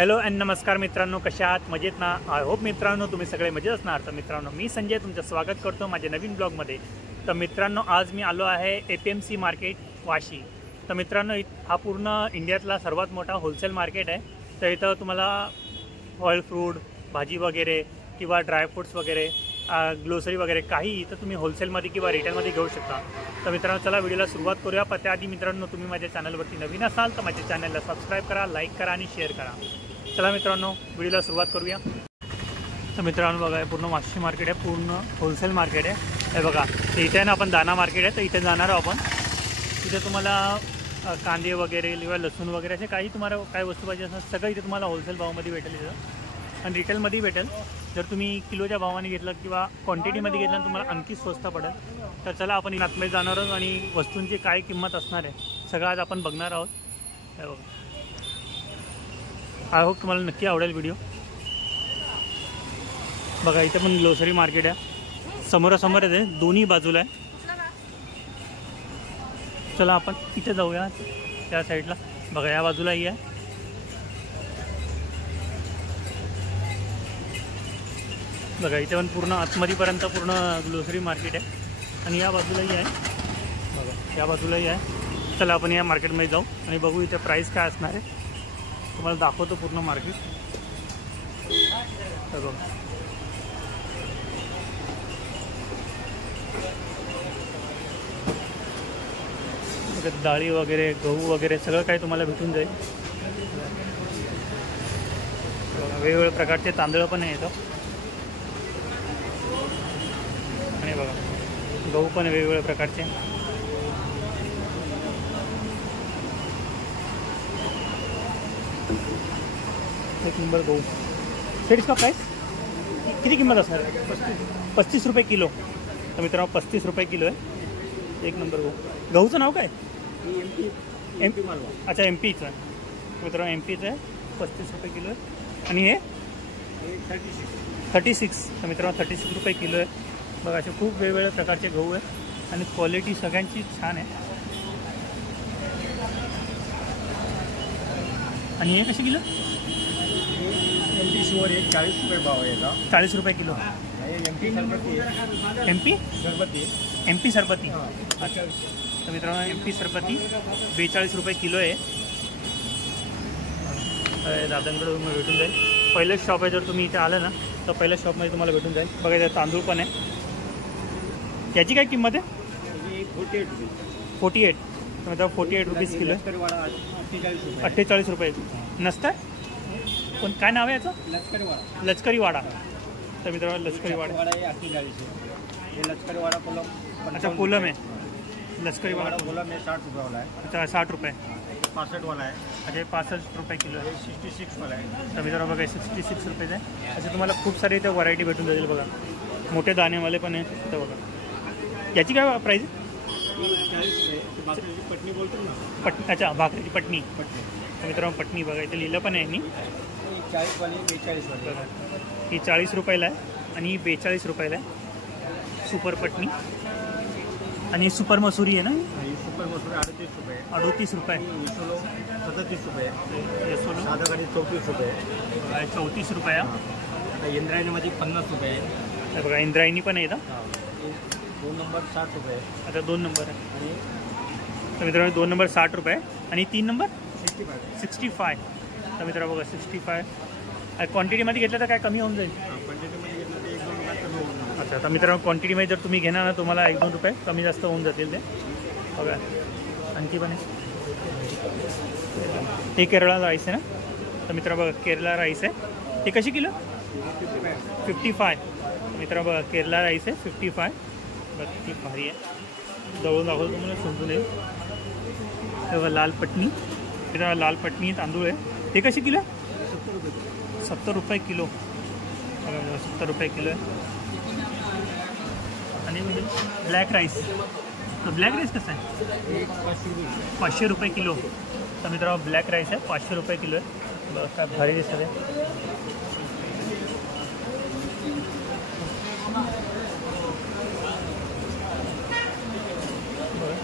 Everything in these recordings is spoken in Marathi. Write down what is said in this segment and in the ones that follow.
हॅलो अँड नमस्कार मित्रांनो, कशा आहात? मजेत ना? आय होप मित्रांनो तुम्ही सगळे मजेत असणार. तर मित्रांनो मी संजय तुमचं स्वागत करतो माझ्या नवीन ब्लॉगमध्ये. तर मित्रांनो आज मी आलो आहे APMC मार्केट वाशी. तर मित्रांनो हा पूर्ण इंडियातला सर्वात मोठा होलसेल मार्केट आहे. तर इथं तुम्हाला फळ फ्रूट भाजी वगैरे किंवा ड्रायफ्रूट्स वगैरे ग्लोसरी वगैरे काही इथं तुम्ही होलसेलमध्ये किंवा रिटेलमध्ये घेऊ शकता. तर मित्रांनो चला व्हिडिओला सुरुवात करूया. पण त्याआधी मित्रांनो तुम्ही माझ्या चॅनलवरती नवीन असाल तर माझ्या चॅनलला सबस्क्राईब करा, लाईक करा आणि शेअर करा. चला मित्रांनो व्हिडिओला सुरुवात करूया. तर मित्रांनो बघा पूर्ण वाशी मार्केट आहे, पूर्ण होलसेल मार्केट आहे. हे बघा इथे आहे ना आपण दाना मार्केट आहे, तर इथे जाणार आहोत आपण. इथे तुम्हाला कांदे वगैरे किंवा लसूण वगैरे असे काही तुम्हाला काय वस्तू पाहिजे असं सगळं इथे तुम्हाला होलसेल भावामध्ये भेटेल इथं आणि रिटेलमध्ये भेटेल. जर तुम्ही किलोच्या भावाने घेतलं किंवा क्वांटिटीमध्ये घेतलं तुम्हाला आणखी स्वस्त पडेल. तर चला आपण आतमध्ये जाणार आहोत आणि वस्तूंची काय किंमत असणार आहे सगळं आज आपण बघणार आहोत. हे बघा आय होप तुम्हाला नक्की आवडेल व्हिडिओ. बघा इथे पण ग्लोसरी मार्केट आहे, समोरासमोर आहे, दोन्ही बाजूला आहे. चला आपण इथे जाऊया त्या साईडला. बघा या बाजूलाही आहे. बघा इथे पण पूर्ण आतमध्येपर्यंत पूर्ण ग्लोसरी मार्केट आहे आणि या बाजूलाही आहे. बघा या बाजूलाही आहे. चला आपण या मार्केटमध्ये जाऊ आणि बघू इथे प्राईस काय असणार आहे. तुम्हाला दाखवतो पूर्ण मार्केट. बघा डाळी वगैरे गहू वगैरे सगळं काही तुम्हाला भेटून जाईल. वेगवेगळ्या प्रकारचे तांदूळ पण आहे इथं आणि बघा गहू पण वेगवेगळ्या प्रकारचे. एक नंबर गहू सेट. इसका प्राइस किती किंमत असणार? 35 रुपये किलो. तर मित्रांनो 35 रुपये किलो आहे. एक नंबर गहू. गहूचं नाव काय? MP मालवा. अच्छा MPचं आहे मित्रांनो, MPचं आहे. 35 रुपये किलो आहे आणि हे 36. तर मित्रांनो 36 रुपये किलो आहे. बघा असे खूप वेगवेगळ्या प्रकारचे गहू आहे आणि क्वालिटी सगळ्यांची छान आहे. आणि हे कसे किलो? MP शुअर आहे 40 रुपये भाव आहे याचा. 40 रुपये किलो. MP सरबती आहे. MP सरबती. MP सरबती. अच्छा. तर मित्रांनो MP सरबती 42 रुपये किलो आहे. दादांकडे तुम्हाला भेटून जाईल. पहिलेच शॉप आहे, जर तुम्ही इथे आलं ना तर पहिल्या शॉपमध्ये तुम्हाला भेटून जाईल. बघा इथे तांदूळ पण आहे. याची काय किंमत आहे? 48. तर मित्रांनो 48 रुपीज किलो आहे. 48 रुपये नसतं. पण काय नाव आहे याचं? लष्करी वाडा. तर मित्रांनो लष्करी वाडा. लष्करी वाडा कोलम. अच्छा कोलम आहे. लष्करी वाडा कोलम आहे 60 रुपये वाला आहे. अच्छा 60 रुपये. 65 वाला आहे. अच्छा 65 रुपये किलो आहे. 66 वाला आहे. तर मित्रांनो बघा 66 रुपये आहे. असे तुम्हाला खूप सारे इथे व्हरायटी भेटून जाईल. बघा मोठे दाणेवाले पण आहे. तर बघा याची काय प्राईस आहे? पटणी बोलतो ना. अच्छा भाकरीची पटणी. तर मित्रांनो पटणी बघा इथे लिहिलं पण आहे. यांनी 40 वाली 42 वाली. ही 40 रुपयाला आहे आणि ही 42 रुपयाला आहे. सुपर पटणी आणि सुपर मसुरी आहे ना. सुपर मसूर 38 रुपये. 38 रुपये. 37 रुपये. येसोलो साधा गाडी 34 रुपये. 34 रुपये. इंद्रायणीमध्ये 50 रुपये. तर बघा इंद्रायणी पण आहे इथं. 2 नंबर 60 रुपये. आता 2 नंबर आहे. आणि तर मित्रांनो 2 नंबर 60 रुपये आणि 3 नंबर 65. तर मित्रांनो बघा 65. क्वांटिटीमध्ये घेतलं तर काय कमी होऊन जाईल? क्वांटिटीमध्ये घेतलं तर 1-2 रुपये कमी होऊन जाईल. अच्छा. तर मित्रांनो क्वांटिटीमध्ये जर तुम्ही घेणार ना तुम्हाला 1-2 रुपये कमी जास्त होऊन जातील ते. बघा आणखी पण आहे. हे केरळा राईस आहे ना. तर मित्रांनो बघा केरला राईस आहे. हे कशी किलो? 55. मित्रांनो बघा केरला राईस आहे 55. बघा किती भारी आहे. जवळून दाखवतो तुम्हाला समजून येईल. बघा लाल पटणी. मित्रांनो लाल पटणी तांदूळ आहे. हे कशी किलो? 70 रुपये किलो. बघा 70 रुपये किलो आहे. आणि म्हणजे ब्लॅक राईस. तर ब्लॅक राईस कसं आहे? 500 रुपये किलो. तर मित्रांनो ब्लॅक राईस आहे 500 रुपये किलो आहे. बघा काय भारी दिसत आहे.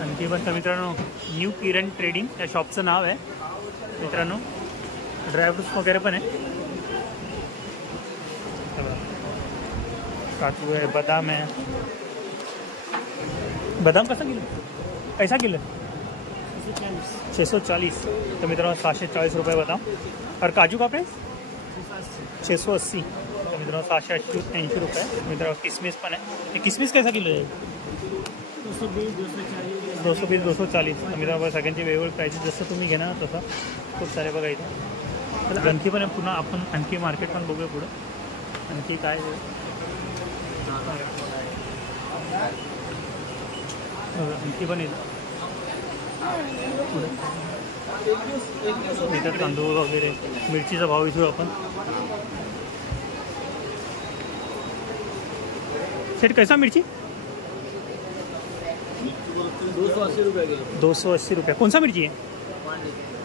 आणखी बस मित्रांनो न्यू किरण ट्रेडिंग या शॉपचं नाव आहे मित्रांनो. ड्रायफ्रूट्स वगैरे पण आहे. काजू आहे, बदाम है. बदाम कैसा किलो 640. तो मित्रों 740 रुपये बदाम. और काजू का प्राइस 680. तो मित्रों 780 रुपये. मित्रों किशमिश पण आहे. किशमिश कैसा किलो आहे 220 240. तर मित्रांनो सगळ्यांचे वेगवेगळे प्राइसेस जसं तुम्ही घेणार तसं खूप सारे बघा इथं. तर आणखी पण पुन्हा आपण आणखी मार्केट पण बघूया पुढं आणखी काय आणखी पण येतं इथं तांदूळ वगैरे. मिरचीचा भाव विचारू आपण. सेट कैसा मिर्ची 280 रुपये किलो. 280 रुपये. कौन सा मिर्ची है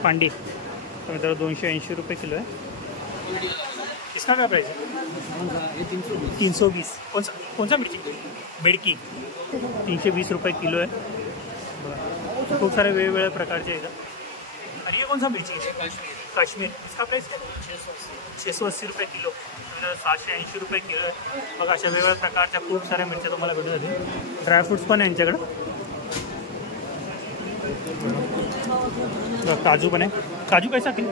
पांडी. तो मित्रों 280 रुपये किलो है. इसका क्या प्राइस है 320. कौन सा मिर्ची बेडकी 320 रुपये किलो है. खूप सारे वेगवेगळ्या प्रकारचे आहेत. आणि ये कौन सा मिर्ची है काश्मीर. इसका प्राइस है 680 रुपये किलो. 780 रुपये किलो आहे. बघा अशा वेगवेगळ्या प्रकारच्या खूप साऱ्या मिरच्या तुम्हाला भेटून जातील. ड्रायफ्रूट्स पण आहे यांच्याकडं. काजू पण आहे. काजू कैसा किलो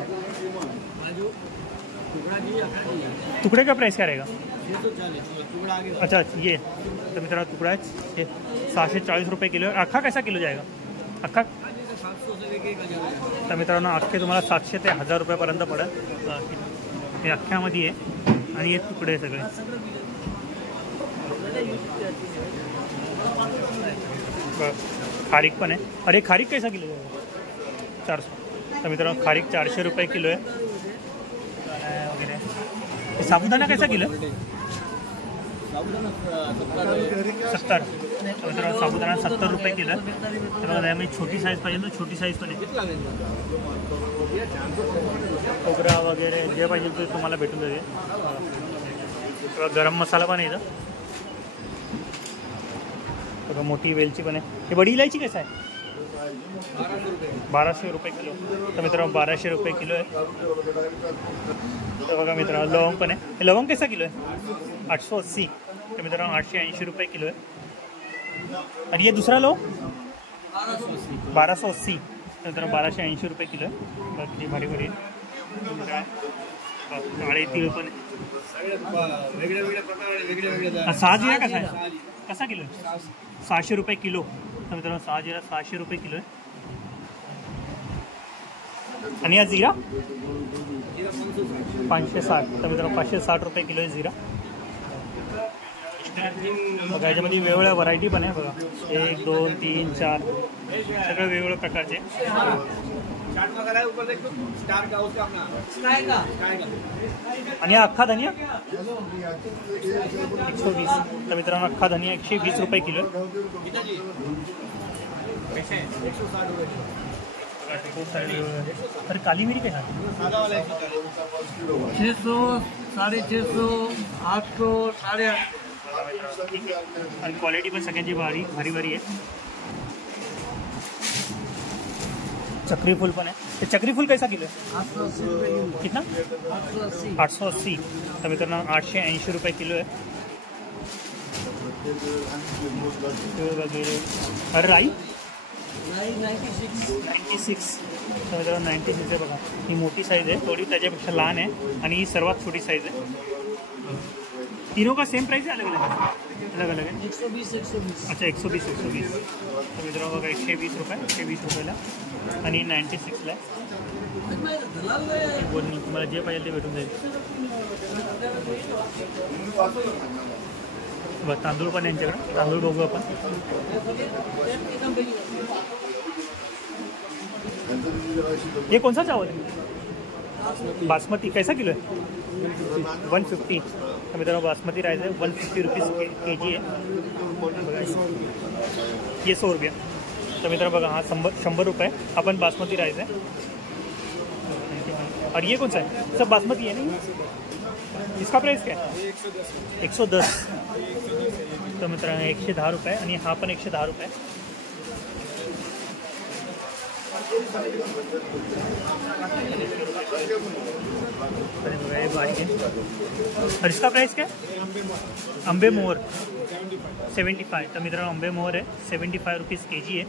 टुकड़े का प्राइस क्या रहेगा. अच्छा ये तो मित्रों टुकड़ा है 740 रुपये किलो. अख्खा कैसा किलो जाएगा अख्खा. तर मित्रांनो अख्खे तुम्हाला 700 ते 1000 रुपयापर्यंत पडेल. हे अख्ख्यामध्ये आहे आणि हे तुकडे सगळे. खारीक पण आहे. अरे खारीक कैसा किलो आहे 400. तर मित्रांनो खारीक 400 रुपये किलो आहे वगैरे. साबुदाणा कैसा किलो 70. तर मित्रांनो साबुदाणा 70 रुपये किलो आहे. तर बघा त्यामध्ये छोटी साईज पाहिजे तर छोटी साईज पण आहे. खोबरा वगैरे जे पाहिजे ते तुम्हाला भेटून जाईल. गरम मसाला पण आहे इथं. बघा मोठी वेलची पण आहे. हे बडी इलायची कैसा आहे 1200 रुपये किलो. तर मित्रांनो 1200 रुपये किलो आहे. तर बघा मित्रांनो लवंग पण आहे. हे लवंग कैसा किलो आहे 880. तर मित्रांनो 880 रुपये किलो आहे. आणि ये दुसरा लवंग 1280. तर मित्रांनो 1280 रुपये किलो आहे. बाकी भारी भारी काळे तिळ पण आहे. सहाजिरा कसा आहे कसा किलो आहे 600 रुपये किलो. तर मित्रांनो सहाजिरा 600 रुपये किलो आहे. आणि हा जिरा 560. तर मित्रांनो 560 रुपये किलो आहे जिरा. बघा याच्यामध्ये वेगवेगळ्या व्हरायटी पण आहे. बघा 1 2 3 4 सगळे वेगवेगळ्या प्रकारचे. आणि अख्खा धनिया 120. तर मित्रांनो अख्खा धनिया 120 रुपये किलो. खूप सारे. अरे काली मिरी काय 600 650 800 850. आणि क्वालिटी पण सगळ्यांची भारी भारी भारी आहे. चक्री फूल पण आहे. ते चक्री फूल कैसा किलो है 880 रुपये किलो. कितना 880. तर मित्रांनो 880 रुपये किलो आहे. वगैरे. अरे राई 96. तर मित्रांनो 96 आहे. बघा ही मोठी साईज आहे थोडी त्याच्यापेक्षा लहान आहे आणि ही सर्वात छोटी साईज आहे. तीनों का सेम प्राइस है अलग अलग है 120 120. अच्छा 120 120. तर मित्रांनो बघा 120 रुपयाला आणि 96ला. बोलणी तुम्हाला जे पाहिजे ते भेटून जाईल. बघ तांदूळ पण यांच्याकडे. तांदूळ बघू आपण. ये कौन सा चावल है बासमती कैसा किलो है 150. तर मित्रांनो बासमती राईस आहे 150 रुपीज kg आहे. ये 100 रुपये. तर मित्रांनो बघा हा 100 रुपये. आपण बासमती राईस आहे. और ये कौन सा है सब बासमती है नहीं. इसका प्राइस क्या है 110. तर मित्रांनो 110 रुपये. आणि हा पण 110 रुपये. अरे बघा हे बारीक आहे. और इसका प्राइस क्या है? आंबे मोहर 75. तर मित्रांनो आंबे मोहर आहे 75 रुपीज kg आहे.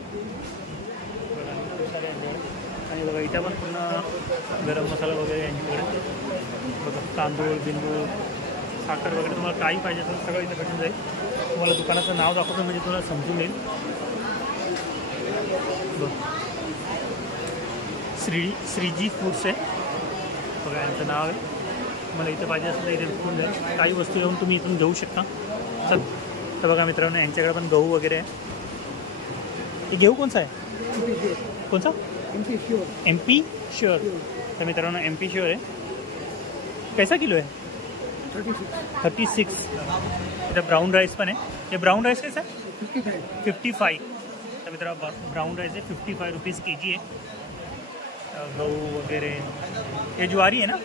बघा खूप सारे आहेत. आणि बघा इथं पण पुन्हा गरम मसाला वगैरे यांच्याकडे बघा तांदूळ बिंदूळ साखर वगैरे तुम्हाला काही पाहिजे असेल सगळं इथं भेटून जाईल. तुम्हाला दुकानाचं नाव दाखवतो म्हणजे तुम्हाला समजून येईल. बघ श्रीजी फूड्स आहे बघा यांचं नाव आहे. तुम्हाला इथं पाहिजे असेल तर इथे भेटून जाईल. काही वस्तू येऊन तुम्ही इथून घेऊ शकता. चल तर बघा मित्रांनो यांच्याकडे पण गहू वगैरे आहे. हे घेऊ कोणचा आहे? कोणचा? MP sure. तर मित्रांनो MP श्योर आहे. कैसा किलो आहे? 36. इथं ब्राऊन राईस पण आहे. हे ब्राऊन राईस कैसा आहे? 55. तर मित्रांनो ब्राऊन राईस आहे 55 रुपीज kg आहे. गहू वगैरे. हे ज्वारी आहे ना?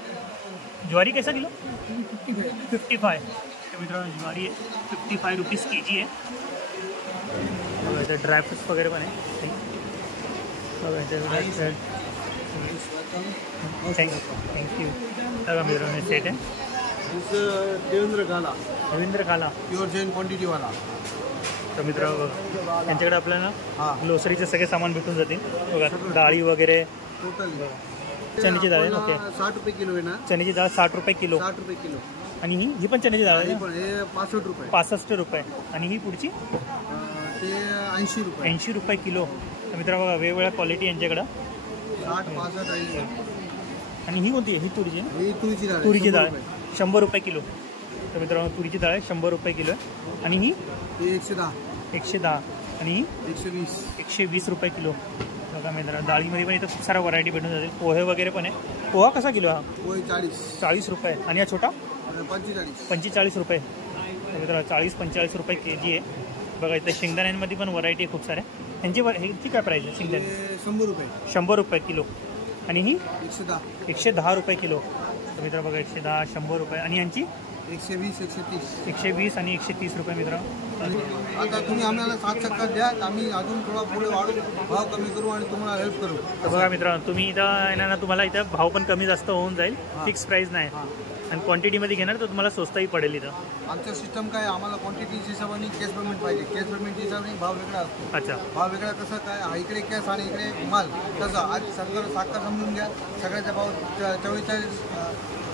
ज्वारी कैसा किलो? 55. तर मित्रांनो ज्वारी आहे 55 रुपीज kg आहे. बघा इथं ड्रायफ्रूट्स वगैरे पण आहे. बघा इथं थँक्यू. बघा मित्रांनो सेट आहे रवींद्र काला प्युअर जैन क्वांटिटी वाला. तर मित्र त्यांच्याकडे आपल्याला ग्लोसरीचे सगळे सामान भेटून जातील. बघा डाळी वगैरे टोटल चण्याची डाळ आहे. ओके 60 रुपये किलो आहे ना. चण्याची डाळ 60 रुपये किलो. 60 रुपये किलो. आणि ही पण चण्याची डाळ आहे पण हे 65 रुपये. 65 रुपये. आणि ही पुढची ते 80 रुपये. 80 रुपये किलो. तर मित्र बघा वेगवेगळ्या क्वालिटी यांच्याकडं. 60 65 80. आणि ही कोणती आहे? ही तुरीची आहे. ही तुरीची डाळ. तुरीची डाळ 100 रुपये किलो. तर मित्रांनो तुरीची डाळ 100 रुपये किलो आहे. आणि ही 110. 110. आणि ही 120. 120 रुपये किलो. बघा मित्रांनो डाळीमध्ये पण इथं खूप सारा व्हरायटी भेटून जातील. पोहे वगैरे पण आहे. पोहा कसा किलो हा? पोहे 40 रुपये. आणि हा छोटा 45. 45 रुपये. तर मित्रांनो 40-45 रुपये kg आहे. बघा इथं शेंगदाण्यांमध्ये पण व्हरायटी आहे खूप साऱ्या. ह्यांची काय प्राईस आहे शेंगदाणे? 100 रुपये. 100 रुपये किलो. आणि ही 110. 110 रुपये किलो. तर मित्र बघा 110 100 रुपये. आणि यांची 120 130. 120 आणि 130 रुपये मित्र. आता तुम्ही आम्हाला 7 चक्कर द्या. आम्ही अजून थोडा पुढे वाढू भाव कमी करू आणि तुम्हाला हेल्प करू. तर बघा मित्रांनो तुम्ही इथं येणार ना तुम्हाला इथं भाव पण कमी जास्त होऊन जाईल. फिक्स प्राईस नाही. आणि क्वांटिटीमध्ये घेणार तर तुम्हाला स्वस्तही पडेल इथं. आमचं सिस्टम काय आम्हाला क्वांटिटीच्या हिशोबाने कॅश पेमेंट पाहिजे. कॅश पेमेंटच्या हिशोबाने भाव वेगळा असतो. अच्छा भाव वेगळा कसं काय इकडे कॅश आणि इकडे माल तसं. आज साखर समजून घ्या सगळ्याचा भाव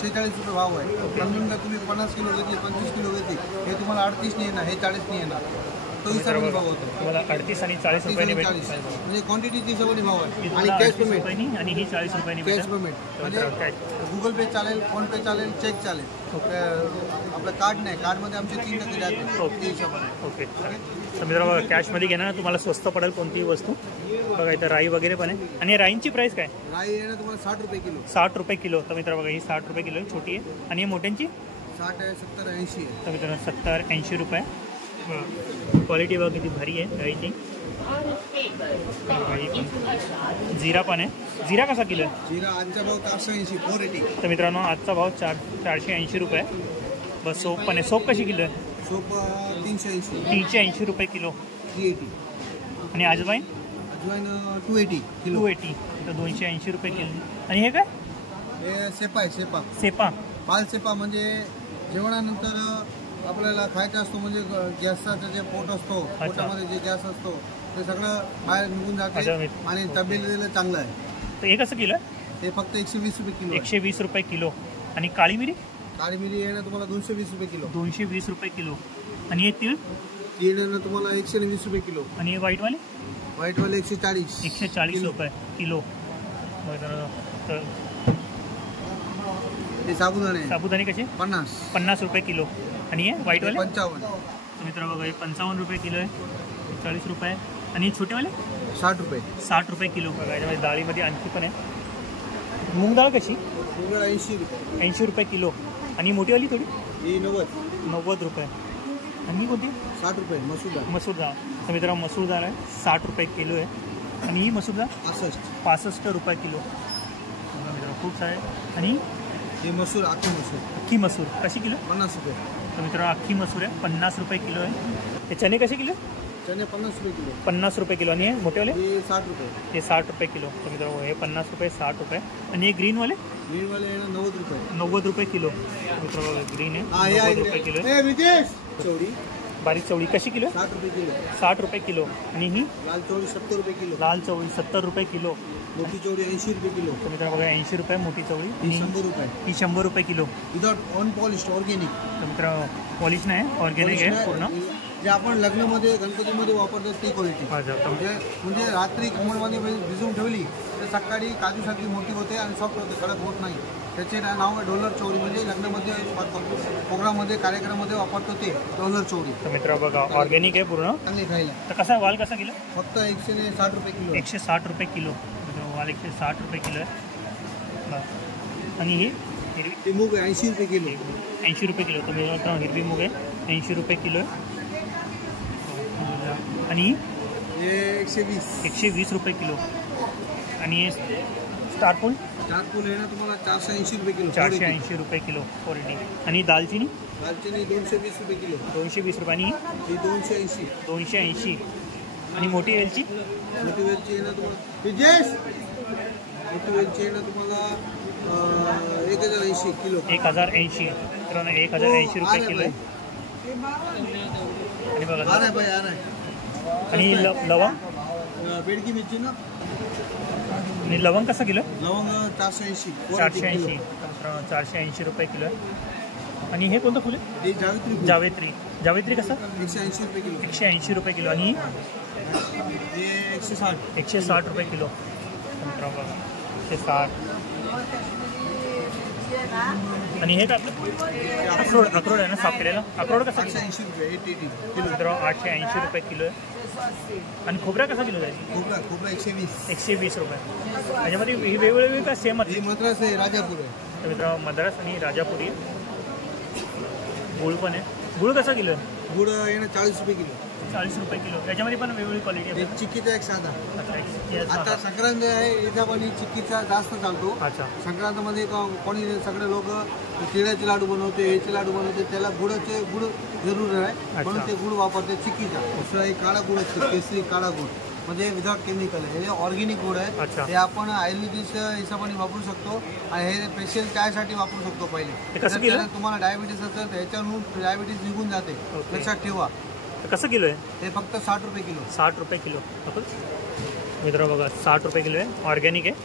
46 रुपये भाव आहे. समजून घ्या तुम्ही 50 किलो घेतली 25 किलो घेतली हे तुम्हाला 38 नाही येणार. हे 40 नाही येणार. तो हिशोबाने भाव होतो. तुम्हाला 38 आणि 40 रुपयांनी भेटेल. म्हणजे क्वांटिटीच्या हिशोबाने भाव आहे. आणि आणि कॅश पेमेंट आणि ही 40 रुपयांनी कॅश भेटेल. पेमेंट म्हणजे काय गुगल पे चालेल फोनपे चालेल चेक चालेल. आपलं कार्ड नाही. कार्डमध्ये आमचे 3% जाते. ओके. ते हिशोबाने. ओके तर मित्र बघा कॅशमध्ये घेणार ना तुम्हाला स्वस्त पडेल कोणतीही वस्तू. बघा इथं राई वगैरे पण आहे. आणि राईंची प्राईस काय? राई आहे ना तुम्हाला 60 रुपये किलो. 60 रुपये किलो. तर मित्र बघा ही 60 रुपये किलो आहे छोटी आहे. आणि मोठ्यांची 60 आहे 70 80 आहे. तर मित्रांनो 70-80 रुपये. क्वालिटी बघा किती भारी आहे राईची. जिरा पण आहे. जिरा कसा किलो आहे? जिरा आजचा भाव 480 480. तर मित्रांनो आजचा भाव 480 रुपये. बस सोप पण आहे. सोप कशी किलो आहे? सोप 380. 380 रुपये किलो. 380. आणि अजवाईन अजवाईन 280 किलो. 280. तर 280 रुपये किलो. आणि हे काय? हे सेपा आहे सेपा. सेपा. पाल सेपा म्हणजे जेवणानंतर आपल्याला खायचा असतो. म्हणजे गॅसचा जे पोट असतो पोटामध्ये जे गॅस असतो ते सगळं बाहेर निघून जाते आणि तब्येतीला चांगलं आहे. तर हे कसं किलो आहे? ते फक्त 120 रुपये किलो. 120 रुपये किलो. आणि काळी मिरी? काळी मिरी आहे ना तुम्हाला 220 रुपये किलो. 220 रुपये किलो. आणि हे तीळ? तीळ आहे ना तुम्हाला 120 रुपये किलो. आणि हे व्हाईटवाले? व्हाईटवाले 140. 140 रुपये किलो. तर हे साबुदाणे. साबुदाणे कसे? 50 रुपये किलो. आणि हे व्हाईटवाले? 55. तर मित्र बघा हे 55 रुपये किलो आहे. 40 रुपये. आणि छोटेवाले? 60 रुपये. 60 रुपये किलो. बघा याच्यामध्ये डाळीमध्ये आणखी पण आहे. मूग डाळ कशी? 80 रुपये. 80 रुपये किलो. आणि मोठीवाली थोडी? ही 90 रुपये. आणि ही कोणती? 60 रुपये मसूर डाळ. मसूर डाळ. तर मित्रांनो मसूर डाळ आहे 60 रुपये किलो आहे. आणि ही मसूर डाळ 65 रुपये किलो. बघा मित्रांनो खूप सारे. आणि हे मसूर अख्खी मसूर कशी किलो? 50 रुपये. तर मित्रांनो अख्खी मसूर आहे 50 रुपये किलो आहे. हे चणे कसे किलो? चणे 50 रुपये किलो. 50 रुपये किलो. आणि हे मोठेवाले हे 60 रुपये. हे 60 रुपये किलो. तर मित्रांनो हे 50 रुपये 60 रुपये. आणि हे ग्रीनवाले 90 रुपये. 90 रुपये किलो. मित्रांनो ग्रीन आहे 90 रुपये किलो. चवडी बारीक चवळी कशी किलो? 60 रुपये किलो. 60 रुपये किलो. आणि ही लाल चवडी 70 रुपये किलो. लाल चवळी 70 रुपये किलो. मोठी चवडी 80 रुपये किलो. तर मित्रांनो बघा 80 रुपये मोठी चवळी. ही 100 रुपये. ही 100 रुपये किलो. Without unpolished organic. तर मित्रांनो पॉलिश नाही, ऑर्गॅनिक आहे पूर्ण. जे आपण लग्नामध्ये गणपतीमध्ये वापरतात ती क्वालिटी. म्हणजे रात्री कोमलमध्ये भिजवून ठेवली तर सकाळी काजूसारखी मोठी होते आणि सॉफ्ट होते, कडक होत नाही. त्याचे नाव आहे डोलर चवळी. म्हणजे लग्नामध्ये प्रोग्राममध्ये कार्यक्रमामध्ये वापरतो ते डोलर चवळी. तर मित्रांनो बघा ऑर्गॅनिक आहे पूर्ण. चांगली खायला. तर कसा वाल कसा किलो? फक्त 160 रुपये किलो. 160 रुपये किलो. वाल 160 रुपये किलो आहे. आणि ही हिरवी मूग 80 रुपये किलो. 80 रुपये किलो. तर मित्रांनो हिरवी मूग आहे 80 रुपये किलो आहे. आणि हे 120 रुपये किलो. आणि स्टारफूल आहे ना तुम्हाला 480 रुपये किलो. 480 रुपये किलो क्वालिटी. आणि दालचिनी 220 रुपये किलो. 220 रुपये. आणि ही 280. 280. आणि मोठी वेलची मोठी वेलची आहे ना तुम्हाला 1080 किलो. 1080. मित्रांनो 1080 रुपये किलो आहे. आणि बघा आणि लवंग बेडकी मिरची ना. आणि लवंग कसा किलो? लवंग 480. 480. 480 रुपये किलो आहे. आणि हे कोणतं फुल आहे? जावेत्री कसं? 180 रुपये किलो. 180 रुपये किलो. आणि हे 160 रुपये किलो. मित्रांनो बघा 160. आणि हे टाकलं अक्रोड आहे ना साफ केलेला. अक्रोड कसा? 880 रुपये किलो. मित्रांनो 880 रुपये किलो आहे. आणि खोबरा कसा किलो जायची? खोबरा 120. 120 रुपये. त्याच्यामध्ये ही वेगवेगळी का सेमच? ही मद्रास आहे, राजापूर आहे. तर मित्रांनो मद्रास आणि राजापुरी. गुळ पण आहे. गुळ कसा किलो आहे? गुळ येणं 40 रुपये किलो. 40 रुपये किलो. त्याच्यामध्ये पण वेगवेगळी क्वालिटी आहे. चिक्कीचा एक साधा. अच्छा आता संक्रांत आहे इथं पण चिक्कीचा जास्त चालतो. अच्छा. संक्रांतमध्ये कोणी सगळे लोक तिळाचे लाडू बनवते, याचे लाडू बनवते, त्याला गुळ जरूर आहे म्हणून ते गुळ वापरते चिक्कीचा. दुसरा एक काळा गुळ असतो, केसरी काळा गुळ. म्हणजे विदाउट केमिकल आहे. हे ऑर्गॅनिक गुळ आहे. हे आपण आयुर्वेदिकच्या हिशोबाने वापरू शकतो. आणि हे स्पेशल चायसाठी वापरू शकतो. पहिले तुम्हाला डायबिटीस असेल तर ह्याच्यावरून डायबिटीस निघून जाते, लक्षात ठेवा. कसं किलो आहे? हे फक्त 60 रुपये किलो. 60 रुपये किलो. मित्रांनो बघा 60 रुपये किलो आहे. ऑर्गॅनिक आहे.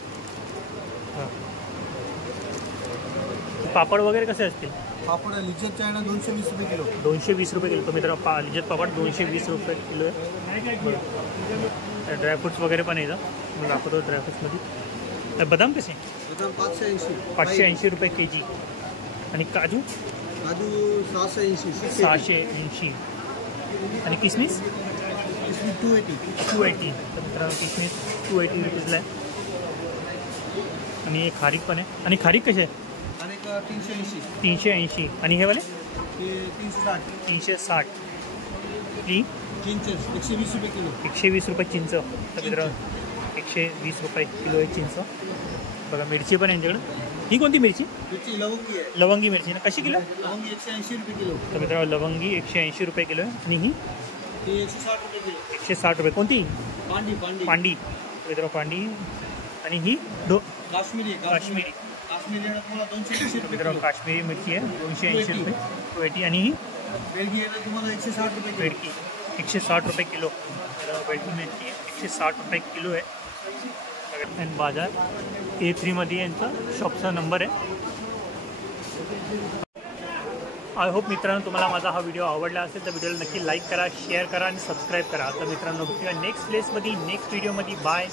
पापड वगैरे कसे असतील? पापड लिज्जतचे आहे ना 220 रुपये किलो. 220 रुपये किलो. तर मित्रांनो लिज्जत पापड 220 रुपये किलो आहे. ड्रायफ्रुट्स वगैरे पण आहे इथं. मला दाखवतो ड्रायफ्रुट्समध्ये. बदाम कसे? बदाम 580 रुपये के जी. आणि काजू 680. आणि किसमिस 280. तर मित्रांनो किसमिस 280 रुपीजला आहे. आणि हे खारीक पण आहे. आणि खारीक कसे आहे? 380. आणि हे वाले 360. ही 120 रुपये किलो. 120 रुपये चिंच. तर मित्रांनो 120 रुपये किलो आहे चिंच. बघा मिरची पण आहे यांच्याकडे. ही कोणती मिरची? लवंगी आहे. लवंगी मिरची ना. कशी किलो? लवंगी 180 रुपये किलो. तर मित्रांनो लवंगी 180 रुपये किलो आहे. आणि ही 160 रुपये किलो. 160 रुपये. कोणती? पांडी. मित्रांनो पांडी. आणि ही काश्मीरी. मित्रांनो काश्मीरी मिरची आहे 280 रुपये. 280. आणि ही बेडगी आहे तुम्हाला 160 रुपये. बेडकी 160 रुपये किलो. बेडकी मिरची 160 रुपये किलो आहे. आणि बाजार A3 मध्ये यांचा शॉपचा नंबर आहे. आय होप मित्रांनो तुम्हाला माझा हा व्हिडिओ आवडला असेल तर व्हिडिओला नक्की लाईक करा, शेअर करा आणि सबस्क्राईब करा. आता मित्रांनो नेक्स्ट प्लेसमध्ये नेक्स्ट व्हिडिओमध्ये. बाय.